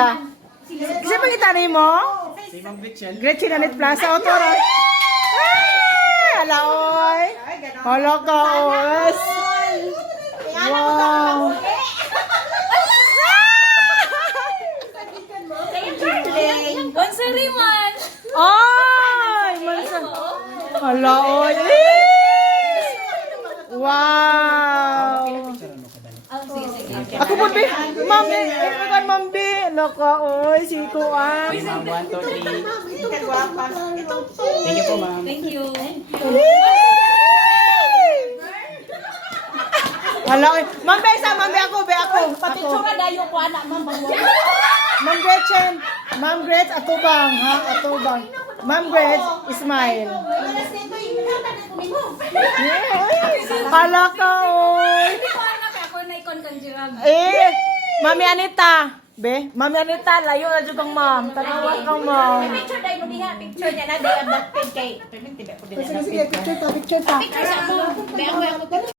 Kasi pangitani mo? Si Ma'am Gretchen. Gretchen Anit Plaza, Otoro. Ay, alaoy. Hala ka, os. Wow. Bonsari man. Ay, mansa. Alaoy. Wow. Ako po, be. Ma'am, ikan, Ma'am, be. Naka, oy, si Kuan. Ma'am, 1, 2, 3. Thank you po, ma'am. Thank you. Hala, oy. Ma'am, be, isa, Ma'am, be, ako, be, ako. Pati Ako. tsura dayo ko anak ma'am bagwa. Ma'am Gretchen. Ma'am Gretchen, atubang, ha? Atubang. Ma'am Gretchen, smile. Hala ka, oy. Hindi ko anak ako na ikon kang jirag. Eh, Mami Anita. Be, Mami Anita, layo na dyan kang ma'am. Tanawan kang ma'am. Picture dai mo diha, picture niya na day abducted kay. Perminti ba ko din. Sige, sige, picture ta, picture ta. Picture sa mo. Be ako